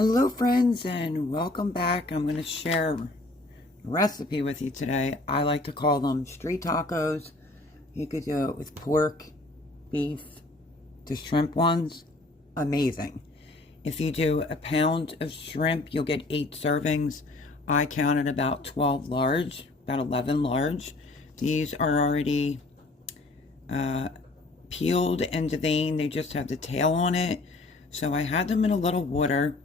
Hello friends and welcome back. I'm going to share a recipe with you today. I like to call them street tacos. You could do it with pork, beef, the shrimp ones. Amazing. If you do a pound of shrimp, you'll get 8 servings. I counted about 12 large, about 11 large. These are already peeled and deveined. They just have the tail on it. So I had them in a little water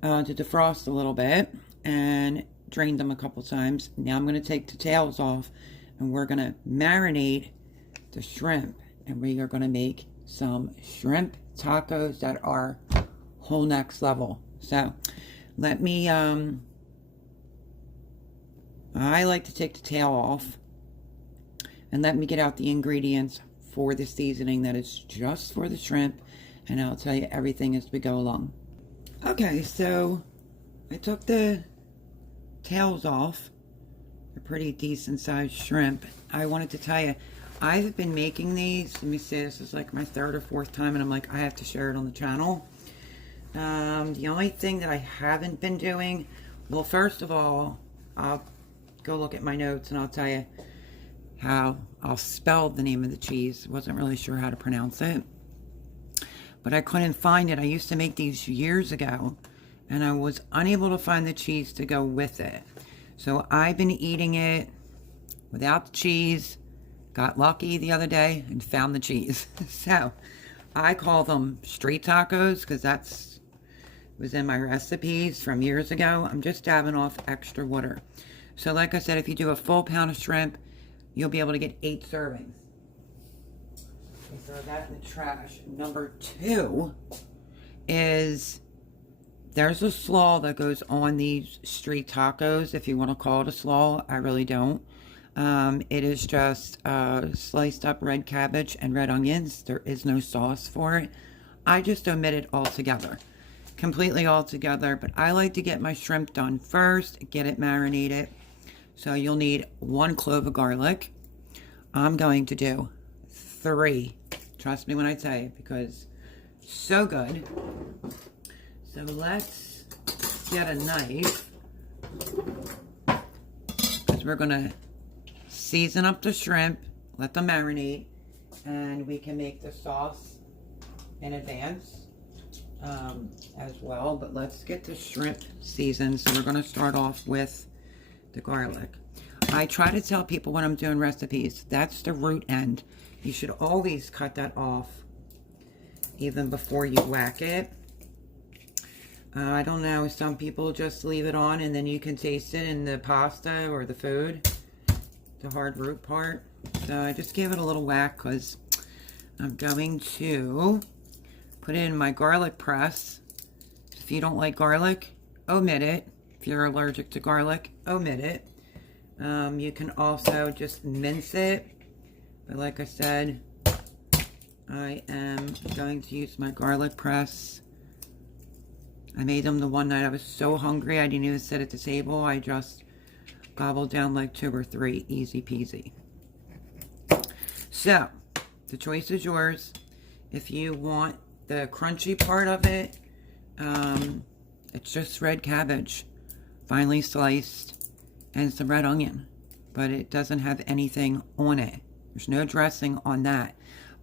to defrost a little bit and drained them a couple times. Now I'm going to take the tails off and we're going to marinate the shrimp, and we are going to make some shrimp tacos that are whole next level. So let me I like to take the tail off and let me get out the ingredients for the seasoning that is just for the shrimp, and I'll tell you everything as we go along. Okay, so I took the tails off. They're pretty decent sized shrimp. I wanted to tell you, I've been making these. Let me see, this is like my 3rd or 4th time, and I'm like, I have to share it on the channel. The only thing that I haven't been doing, well, first of all, I'll go look at my notes and I'll tell you how I'll spell the name of the cheese. Wasn't really sure how to pronounce it, but I couldn't find it. I used to make these years ago, and I was unable to find the cheese to go with it. So I've been eating it without the cheese. Got lucky the other day and found the cheese. So I call them street tacos because that's was in my recipes from years ago. I'm just dabbing off extra water. So like I said, if you do a full pound of shrimp, you'll be able to get 8 servings. Throw that in the trash. Number 2 is there's a slaw that goes on these street tacos, if you want to call it a slaw. I really don't. It is just sliced up red cabbage and red onions. There is no sauce for it. I just omit it altogether, completely altogether. But I like to get my shrimp done first, get it marinated. So you'll need 1 clove of garlic. I'm going to do 3. Trust me when I tell you, because so good. So let's get a knife, because we're going to season up the shrimp, let them marinate, and we can make the sauce in advance as well. But let's get the shrimp seasoned. So we're going to start off with the garlic. I try to tell people when I'm doing recipes, that's the root end. You should always cut that off even before you whack it. I don't know, some people just leave it on and then you can taste it in the pasta or the food, the hard root part. So I just give it a little whack because I'm going to put it in my garlic press. If you don't like garlic, omit it. If you're allergic to garlic, omit it. You can also just mince it. But like I said, I am going to use my garlic press. I made them the one night. I was so hungry, I didn't even sit at the table. I just gobbled down like 2 or 3, easy peasy. So, the choice is yours. If you want the crunchy part of it, it's just red cabbage, finely sliced, and some red onion. But it doesn't have anything on it. There's no dressing on that.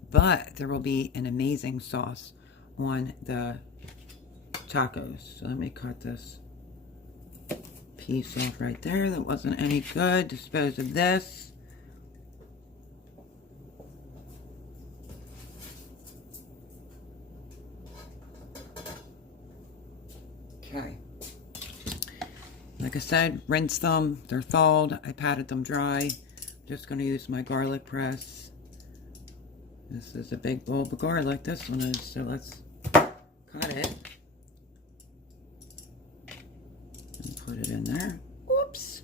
But there will be an amazing sauce on the tacos. So let me cut this piece off right there. That wasn't any good. Dispose of this. Okay. Like I said, rinse them. They're thawed. I patted them dry. Just going to use my garlic press. This is a big bulb of garlic. This one is. So let's cut it. And put it in there. Oops.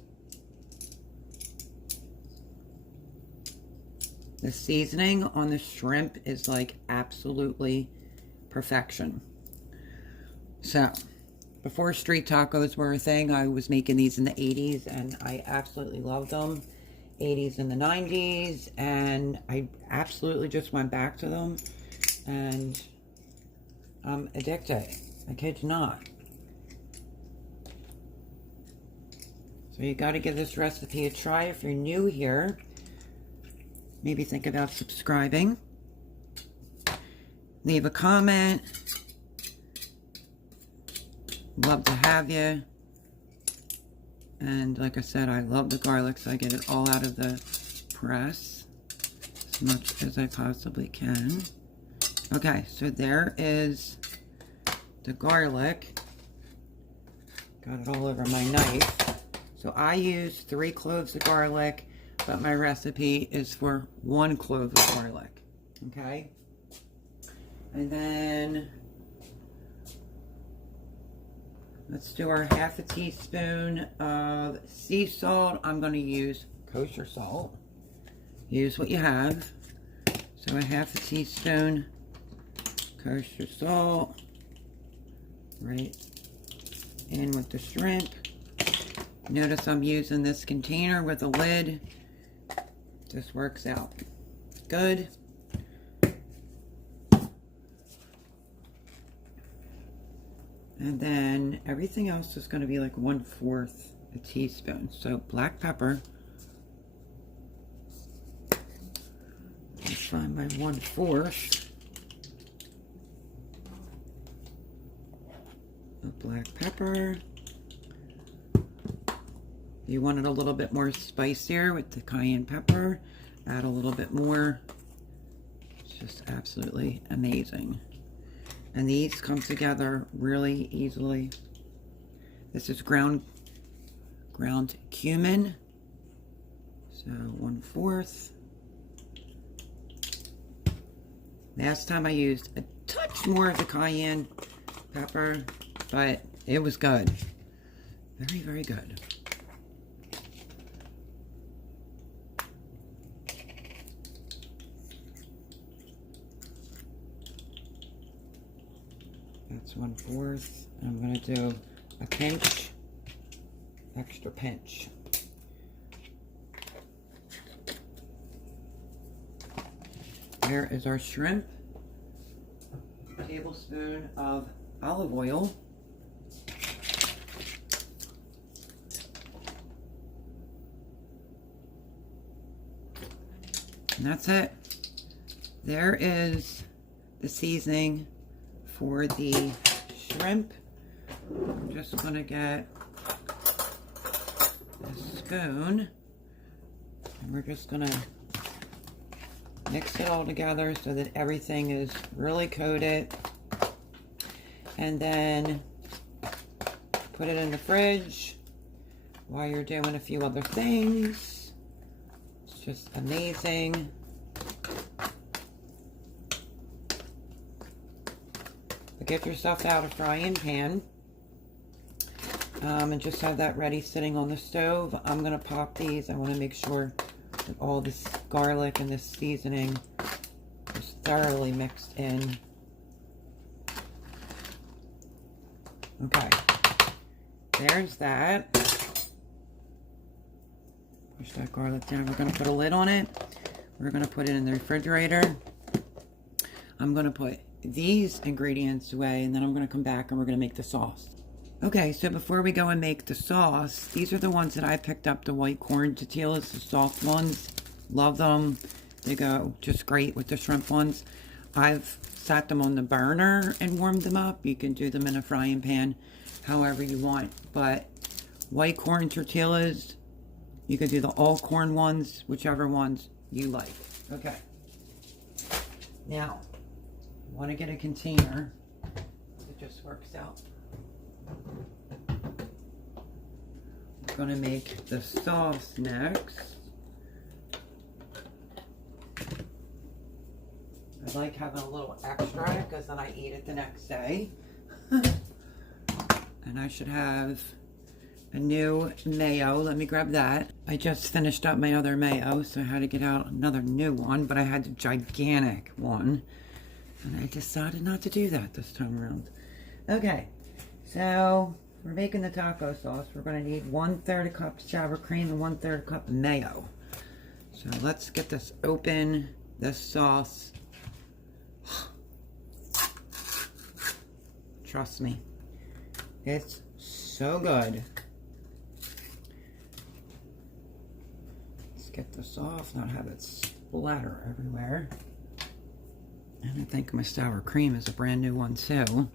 The seasoning on the shrimp is like absolutely perfection. So, before street tacos were a thing, I was making these in the 80s and I absolutely loved them. 80s and the 90s, and I absolutely just went back to them, and I'm addicted. I kid you not. So you got to give this recipe a try. If you're new here, maybe think about subscribing. Leave a comment. Love to have you. And like I said, I love the garlic, so I get it all out of the press as much as I possibly can. Okay, so there is the garlic. Got it all over my knife. So I use 3 cloves of garlic, but my recipe is for 1 clove of garlic. Okay? And then let's do our 1/2 teaspoon of sea salt. I'm going to use kosher salt. Use what you have. So a 1/2 teaspoon kosher salt. Right in with the shrimp. Notice I'm using this container with a lid. This works out good. And then everything else is going to be like 1/4 a teaspoon. So black pepper. Let's find my 1/4 of black pepper. You want it a little bit more spicier with the cayenne pepper. Add a little bit more. It's just absolutely amazing. And these come together really easily. This is ground cumin. So 1/4. Last time I used a touch more of the cayenne pepper, but it was good. Very, very good. That's 1/4. I'm going to do a pinch, extra pinch. There is our shrimp. A tablespoon of olive oil. And that's it. There is the seasoning for the shrimp. I'm just going to get a spoon and we're just going to mix it all together so that everything is really coated, and then put it in the fridge while you're doing a few other things. It's just amazing. Get yourself out a frying pan and just have that ready sitting on the stove. I'm going to pop these. I want to make sure that all this garlic and this seasoning is thoroughly mixed in. Okay, there's that. Push that garlic down. We're going to put a lid on it. We're going to put it in the refrigerator. I'm going to put these ingredients away, and then I'm going to come back and we're going to make the sauce. Okay, so before we go and make the sauce, these are the ones that I picked up, the white corn tortillas, the soft ones. Love them. They go just great with the shrimp ones. I've sat them on the burner and warmed them up. You can do them in a frying pan, however you want. But white corn tortillas, you could do the all corn ones, whichever ones you like. Okay. Now, I want to get a container. It just works out. I'm going to make the sauce next. I like having a little extra because then I eat it the next day. And I should have a new mayo. Let me grab that. I just finished up my other mayo, so I had to get out another new one, but I had the gigantic one. And I decided not to do that this time around. Okay, so we're making the taco sauce. We're going to need 1/3 a cup of sour cream and 1/3 a cup of mayo. So let's get this open, this sauce. Trust me. It's so good. Let's get this off, not have it splatter everywhere. And I think my sour cream is a brand new one too.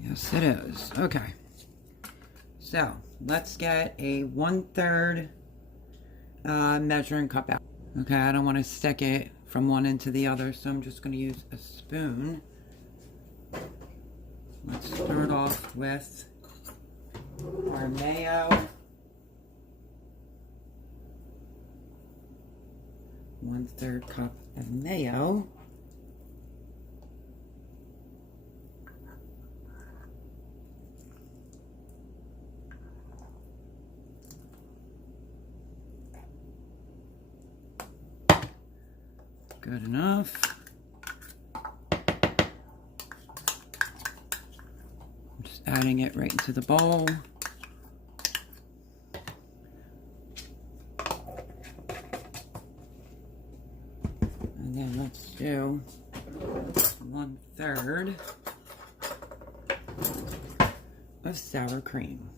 Yes, it is. Okay. So, let's get a 1/3 measuring cup out. Okay, I don't want to stick it from one end to the other, so I'm just going to use a spoon. Let's start off with our mayo. 1/3 cup of mayo. Good enough. I'm just adding it right into the bowl. And then let's do 1/3 of sour cream.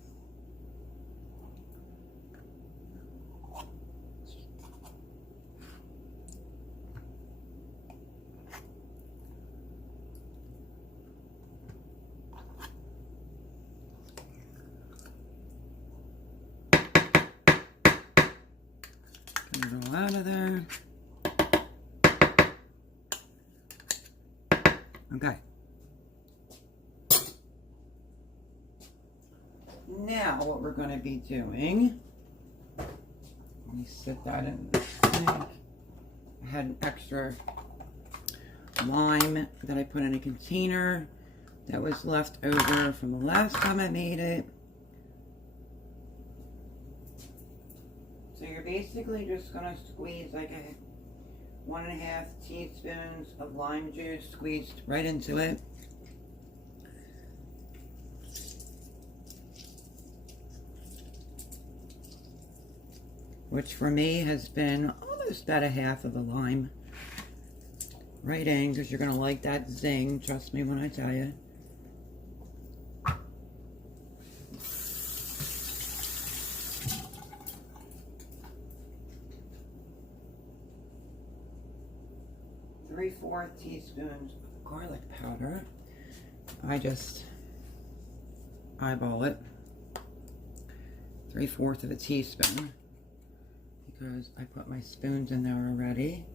Get it all out of there. Okay. Now what we're going to be doing, let me sit that in the sink. I had an extra lime that I put in a container that was left over from the last time I made it. So you're basically just going to squeeze like 1.5 teaspoons of lime juice squeezed right into it. Which for me has been almost about 1/2 of a lime. Right in, because you're going to like that zing. Trust me when I tell you. Three-fourths teaspoons of garlic powder. I just eyeball it. 3/4 of a teaspoon. Because I put my spoons in there already.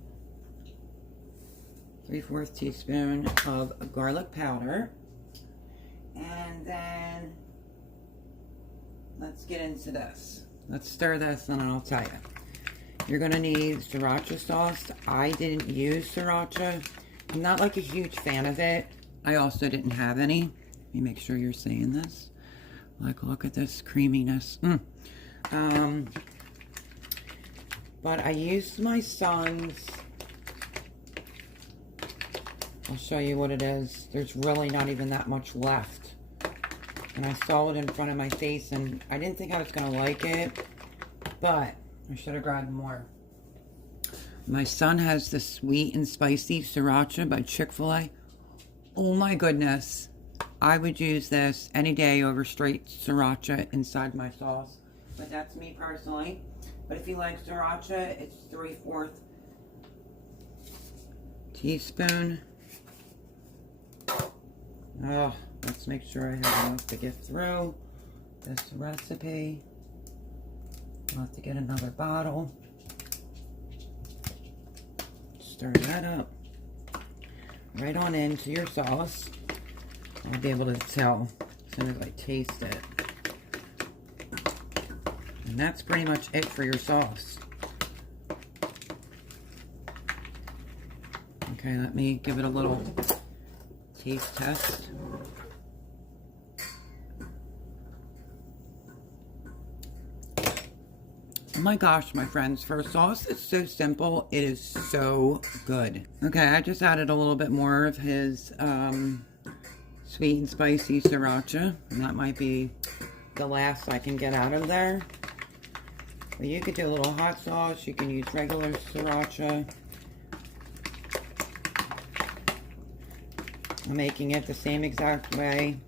3/4 teaspoon of garlic powder. And then let's get into this. Let's stir this and I'll tell you. You're going to need sriracha sauce. I didn't use sriracha. I'm not like a huge fan of it. I also didn't have any. Let me make sure you're seeing this. Like, look at this creaminess. But I used my son's. I'll show you what it is. There's really not even that much left. And I saw it in front of my face and I didn't think I was going to like it. But I should have grabbed more. My son has the sweet and spicy sriracha by Chick-fil-A. Oh my goodness. I would use this any day over straight sriracha inside my sauce. But that's me personally. But if you like sriracha, it's 3/4 teaspoon. Oh, let's make sure I have enough to get through this recipe. I'll have to get another bottle. Stir that up. Right on into your sauce. I'll be able to tell as soon as I taste it. And that's pretty much it for your sauce. Okay, let me give it a little taste test. Oh my gosh, my friends, for a sauce that's so simple, it is so good. Okay, I just added a little bit more of his sweet and spicy sriracha, and that might be the last I can get out of there. But you could do a little hot sauce. You can use regular sriracha. I'm making it the same exact way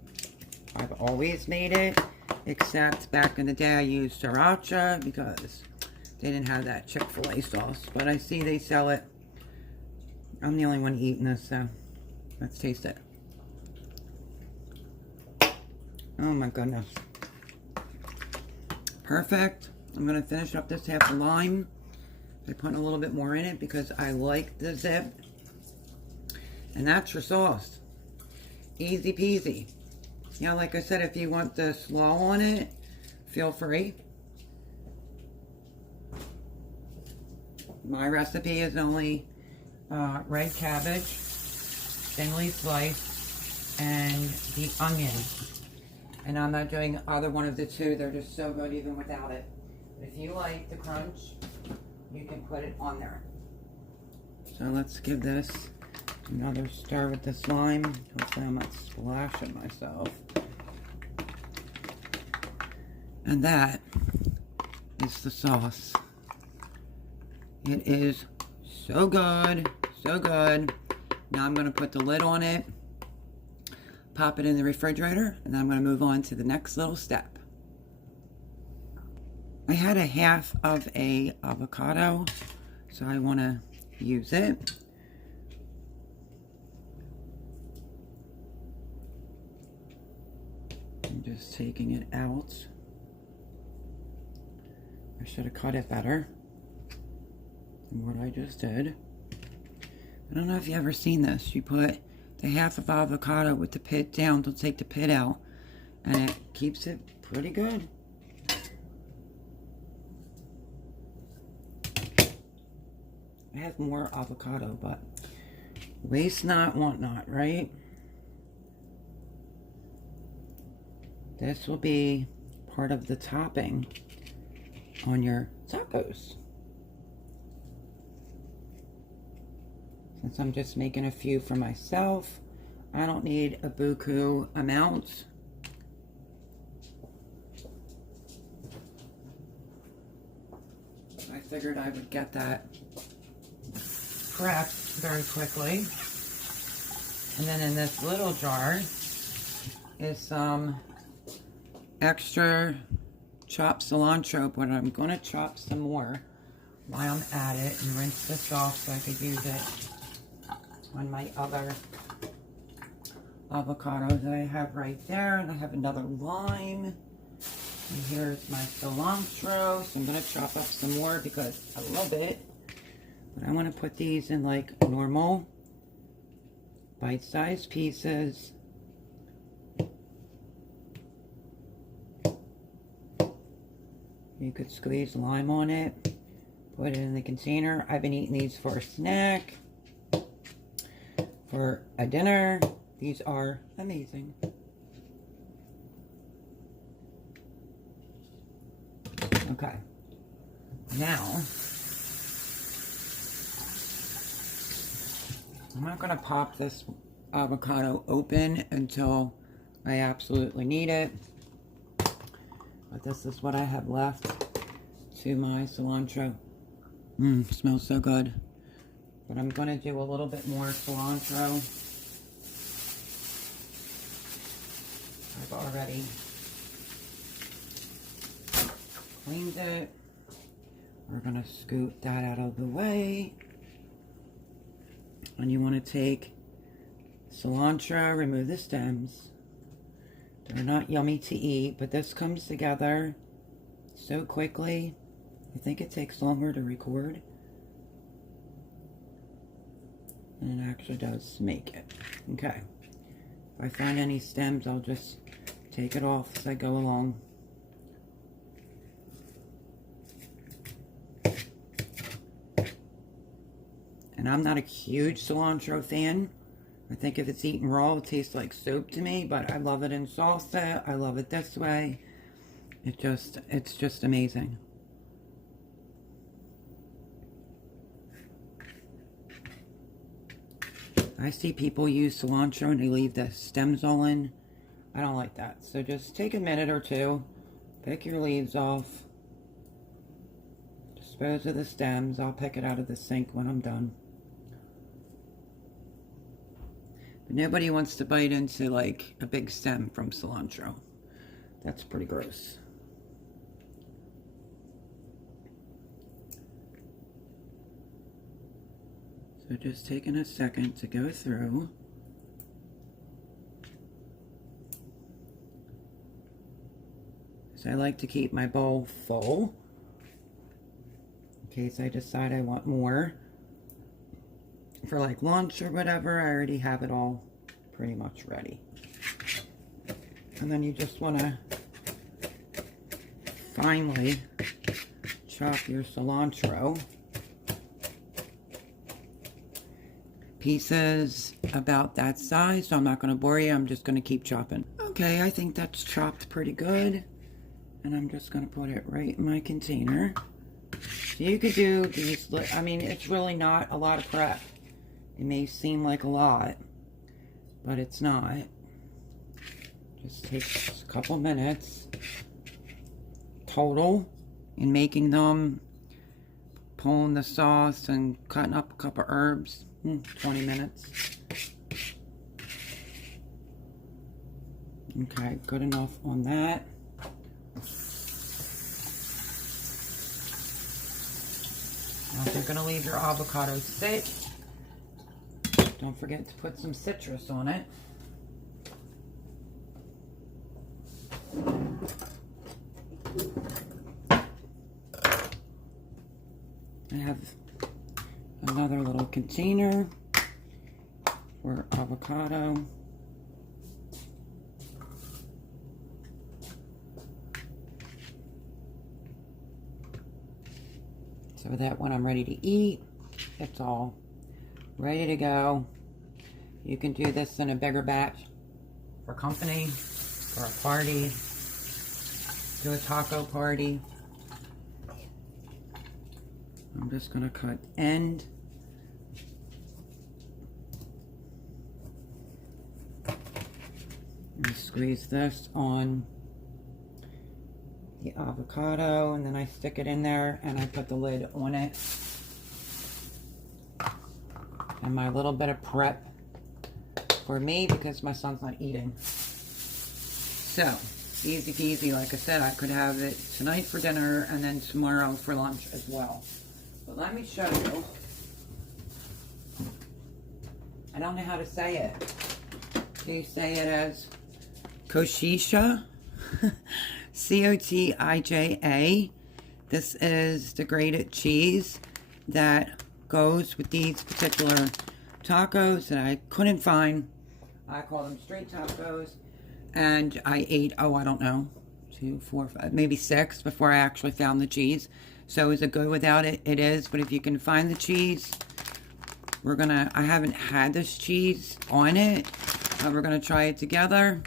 I've always made it, except back in the day I used sriracha because they didn't have that Chick-fil-A sauce. But I see they sell it. I'm the only one eating this, so let's taste it. Oh my goodness. Perfect. I'm going to finish up this half a lime by putting a little bit more in it because I like the zip. And that's your sauce. Easy peasy. Yeah, like I said, if you want the slaw on it, feel free. My recipe is only red cabbage, thinly sliced, and the onion. And I'm not doing either one of the two. They're just so good even without it. But if you like the crunch, you can put it on there. So let's give this another stir with this lime. Hopefully I'm not splashing myself. And that is the sauce. It is so good, so good. Now I'm going to put the lid on it, pop it in the refrigerator, and then I'm going to move on to the next little step. I had a half of a avocado, so I want to use it. I'm just taking it out. I should have cut it better than what I just did. I don't know if you've ever seen this. You put the half of avocado with the pit down to take the pit out, and it keeps it pretty good. I have more avocado, but waste not, want not, right? This will be part of the topping on your tacos. Since I'm just making a few for myself, I don't need a buku amount. I figured I would get that prepped very quickly. And then in this little jar is some extra chopped cilantro, but I'm going to chop some more while I'm at it and rinse this off so I could use it on my other avocados that I have right there. And I have another lime. And here's my cilantro. So I'm going to chop up some more because I love it. But I want to put these in like normal bite-sized pieces. You could squeeze lime on it, put it in the container. I've been eating these for a snack, for a dinner. These are amazing. Okay, now I'm not going to pop this avocado open until I absolutely need it. But this is what I have left to my cilantro. Smells so good. But I'm going to do a little bit more cilantro. I've already cleaned it. We're going to scoot that out of the way. And you want to take cilantro, remove the stems. They're not yummy to eat, but this comes together so quickly. I think it takes longer to record than it actually does to make it. Okay. If I find any stems, I'll just take it off as I go along. And I'm not a huge cilantro fan. I think if it's eaten raw, it tastes like soap to me, but I love it in salsa. I love it this way. It's just amazing. I see people use cilantro and they leave the stems all in. I don't like that. So just take a minute or two, pick your leaves off, dispose of the stems. I'll pick it out of the sink when I'm done. But nobody wants to bite into like a big stem from cilantro. That's pretty gross. So just taking a second to go through. So I like to keep my bowl full in case I decide I want more for like lunch or whatever. I already have it all pretty much ready. And then you just want to finely chop your cilantro. Pieces about that size, so I'm not going to bore you. I'm just going to keep chopping. Okay, I think that's chopped pretty good. And I'm just going to put it right in my container. So you could do these, I mean, it's really not a lot of prep. It may seem like a lot, but it's not. Just takes a couple minutes total in making them, pulling the sauce and cutting up a couple herbs. 20 minutes. Okay, good enough on that. Now if you're going to leave your avocado sit, don't forget to put some citrus on it. I have another little container for avocado. So that when I'm ready to eat, it's all ready to go. You can do this in a bigger batch for company, for a party, do a taco party. I'm just going to cut end. And squeeze this on the avocado, and then I stick it in there and I put the lid on it. And my little bit of prep for me because my son's not eating. So, easy peasy. Like I said, I could have it tonight for dinner and then tomorrow for lunch as well. But let me show you. I don't know how to say it. Do you say it as Cotija? C-O-T-I-J-A. This is the grated cheese that goes with these particular tacos that I couldn't find. I call them street tacos. And I ate, I don't know, 2, 4, 5, maybe 6 before I actually found the cheese. So is it good without it? It is, but if you can find the cheese, I haven't had this cheese on it, but we're gonna try it together.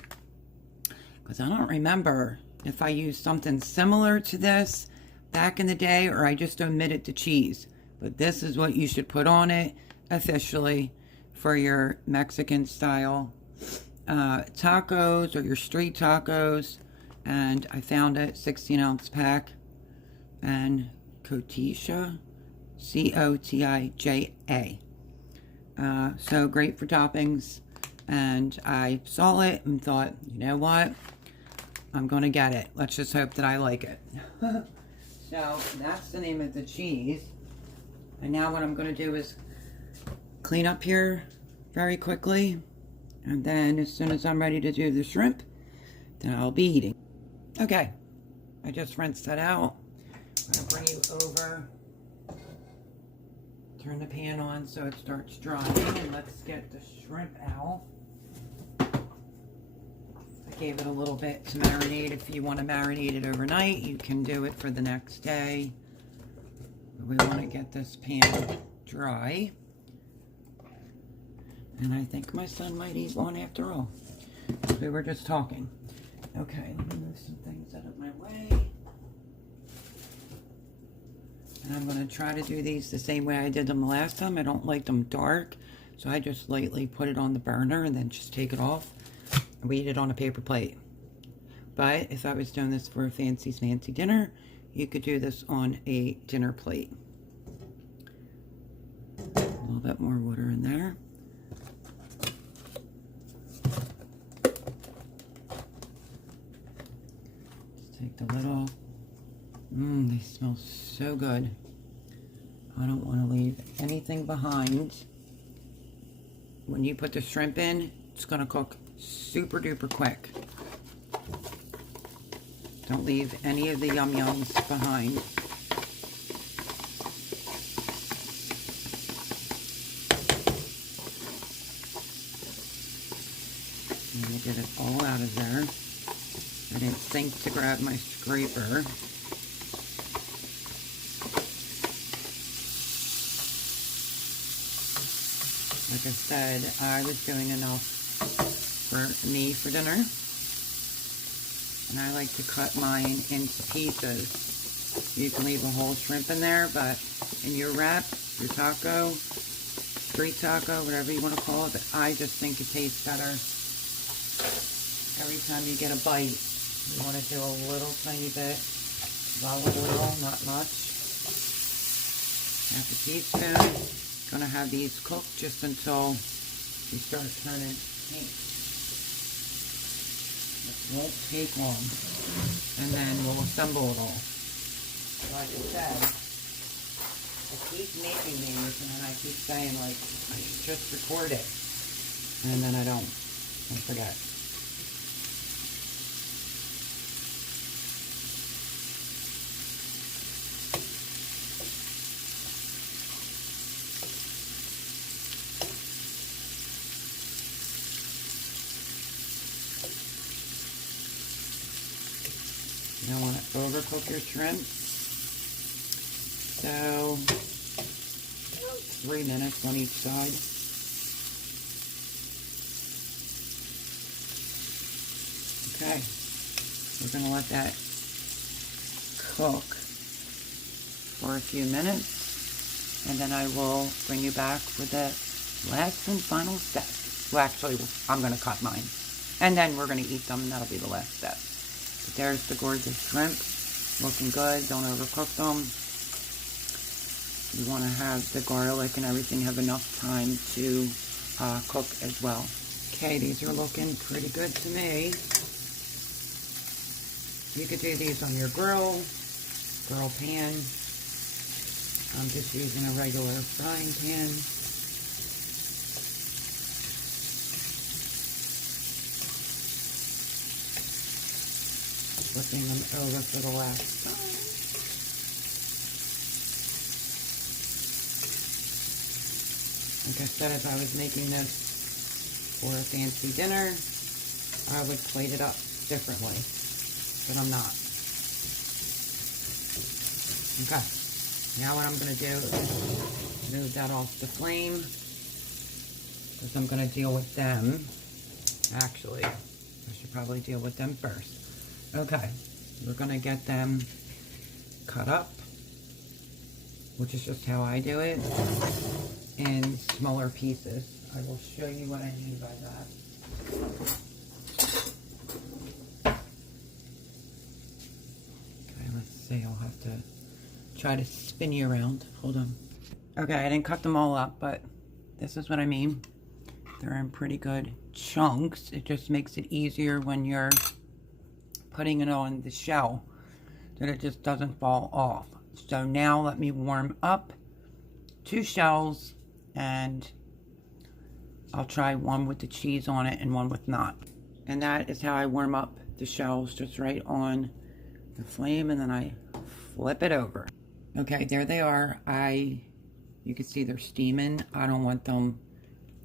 Because I don't remember if I used something similar to this back in the day or I just omitted the cheese. But this is what you should put on it officially for your Mexican style tacos or your street tacos. And I found it, 16-ounce pack. And Cotija, C-O-T-I-J-A. So great for toppings. And I saw it and thought, you know what? I'm going to get it. Let's just hope that I like it. So that's the name of the cheese. And now what I'm going to do is clean up here very quickly. And then as soon as I'm ready to do the shrimp, then I'll be eating. Okay. I just rinsed that out. I'm going to bring you over. Turn the pan on so it starts drying. And let's get the shrimp out. I gave it a little bit to marinate. If you want to marinate it overnight, you can do it for the next day. But we want to get this pan dry. And I think my son might eat one after all. We were just talking. Okay, let me move some things out of my way. And I'm going to try to do these the same way I did them the last time. I don't like them dark. So I just lightly put it on the burner and then just take it off. And we eat it on a paper plate. But if I was doing this for a fancy dinner, you could do this on a dinner plate. A little bit more water in there. Just take the lid off. They smell so good. I don't want to leave anything behind. When you put the shrimp in, it's going to cook super duper quick. Don't leave any of the yum yums behind. Let me get it all out of there. I didn't think to grab my scraper. Like I said, I was doing enough for me for dinner. And I like to cut mine into pieces. You can leave a whole shrimp in there, but in your wrap, your taco, street taco, whatever you want to call it, but I just think it tastes better. Every time you get a bite, you want to do a little tiny bit of olive oil, not much. Half a teaspoon. Gonna have these cooked just until they start turning pink. It won't take long. And then we'll assemble it all. Like I said, I keep making these and then I keep saying like, I should just record it. And then I don't. I forget. You don't want to overcook your shrimp. So, 3 minutes on each side. Okay, we're going to let that cook for a few minutes, and then I will bring you back with the last and final step. Well, actually, I'm going to cut mine, and then we're going to eat them, and that'll be the last step. But there's the gorgeous shrimp, looking good. Don't overcook them. You want to have the garlic and everything have enough time to cook as well. Okay, these are looking pretty good to me. You could do these on your grill pan. I'm just using a regular frying pan. Flipping them over for the last time. Like I said, if I was making this for a fancy dinner, I would plate it up differently, but I'm not. Okay, now what I'm going to do is move that off the flame, because I'm going to deal with them. Actually, I should probably deal with them first. Okay, we're going to get them cut up, which is just how I do it, in smaller pieces. I will show you what I mean by that. Okay, let's see, I'll have to try to spin you around. Hold on. Okay, I didn't cut them all up, but this is what I mean. They're in pretty good chunks. It just makes it easier when you're putting it on the shell, that it just doesn't fall off. So now let me warm up 2 shells, and I'll try one with the cheese on it and one with not. And that is how I warm up the shells, just right on the flame, and then I flip it over. Okay, there they are. You can see they're steaming. I don't want them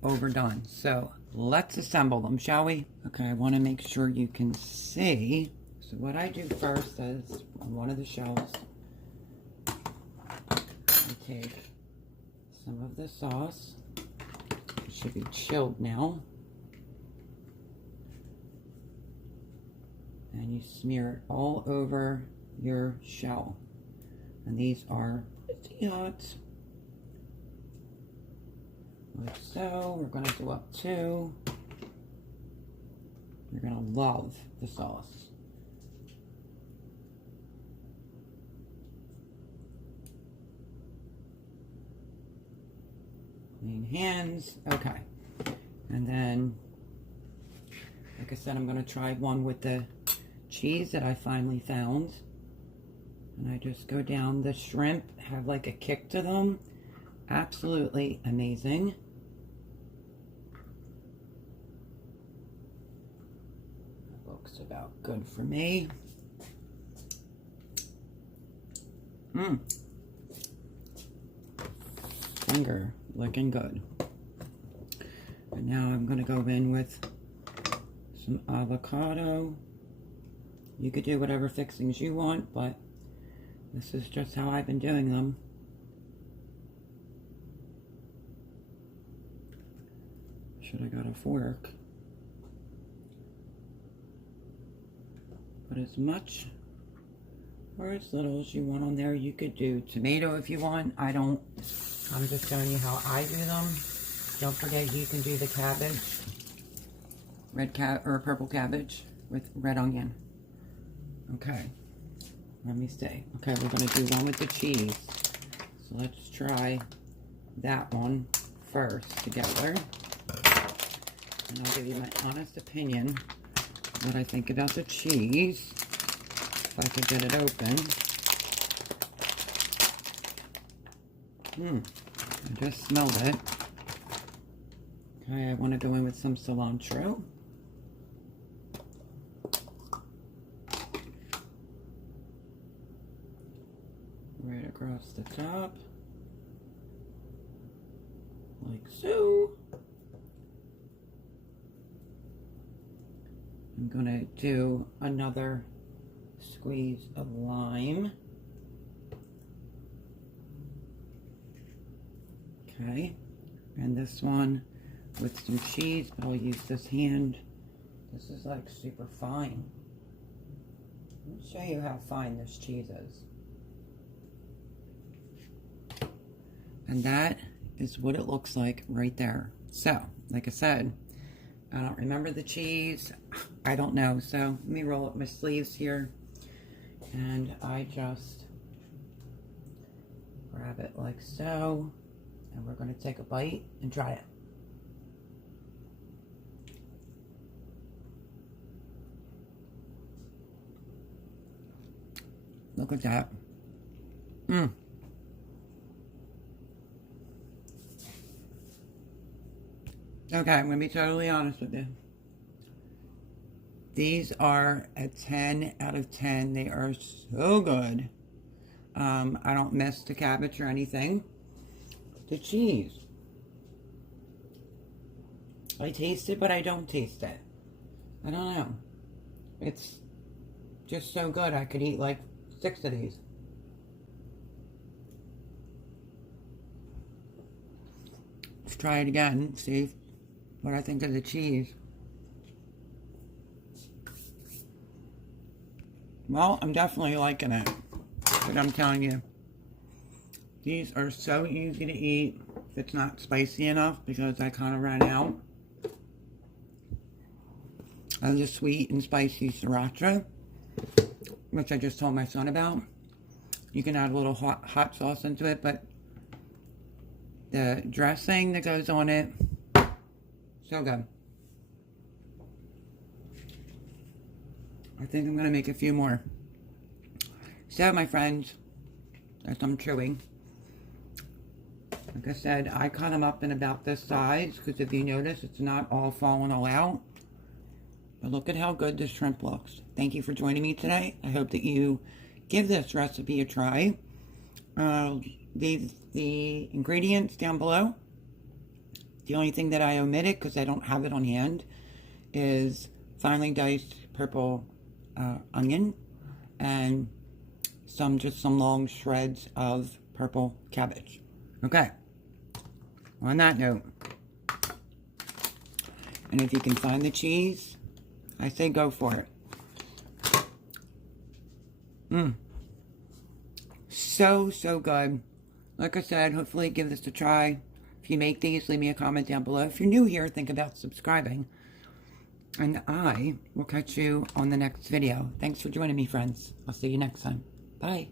overdone. So let's assemble them, shall we? Okay, I want to make sure you can see. So what I do first is, on one of the shells, I take some of the sauce. It should be chilled now. And you smear it all over your shell. And these are pretty hot. Like so. We're going to do up 2. You're going to love the sauce. Clean hands. Okay. And then, like I said, I'm going to try one with the cheese that I finally found. And I just go down the shrimp, have like a kick to them. Absolutely amazing. That looks about good for me. Finger looking good. And now I'm going to go in with some avocado. You could do whatever fixings you want, but this is just how I've been doing them. Should have got a fork. Put as much or as little as you want on there. You could do tomato if you want. I'm just showing you how I do them. Don't forget you can do the cabbage. Or purple cabbage with red onion. Okay. Let me see. Okay, we're going to do one with the cheese. So let's try that one first together. And I'll give you my honest opinion what I think about the cheese. If I could get it open. I just smelled it. Okay, I want to go in with some cilantro. Right across the top. Like so. I'm going to do another squeeze of lime. Okay. And this one with some cheese, but I'll use this hand. This is like super fine. Let me show you how fine this cheese is. And that is what it looks like right there. So, like I said, I don't remember the cheese. I don't know. So, let me roll up my sleeves here. And I just grab it like so. And we're going to take a bite and try it. Look at that. Okay, I'm going to be totally honest with you. These are a 10 out of 10. They are so good. I don't miss the cabbage or anything. The cheese. I taste it, but I don't taste it. I don't know. It's just so good. I could eat like 6 of these. Let's try it again. See what I think of the cheese. Well, I'm definitely liking it. But I'm telling you, these are so easy to eat if it's not spicy enough, because I kind of ran out of the sweet and spicy sriracha, which I just told my son about. You can add a little hot sauce into it, but the dressing that goes on it, so good. I think I'm going to make a few more. So, my friends, as I'm chewing, like I said, I cut them up in about this size, because if you notice, it's not all falling all out. But look at how good this shrimp looks. Thank you for joining me today. I hope that you give this recipe a try. Leave the ingredients down below. The only thing that I omitted, because I don't have it on hand, is finely diced purple onion and just some long shreds of purple cabbage. Okay. On that note, and if you can find the cheese, I say go for it. So good. Like I said, hopefully give this a try. If you make these, leave me a comment down below. If you're new here, think about subscribing. And I will catch you on the next video. Thanks for joining me, friends. I'll see you next time. Bye.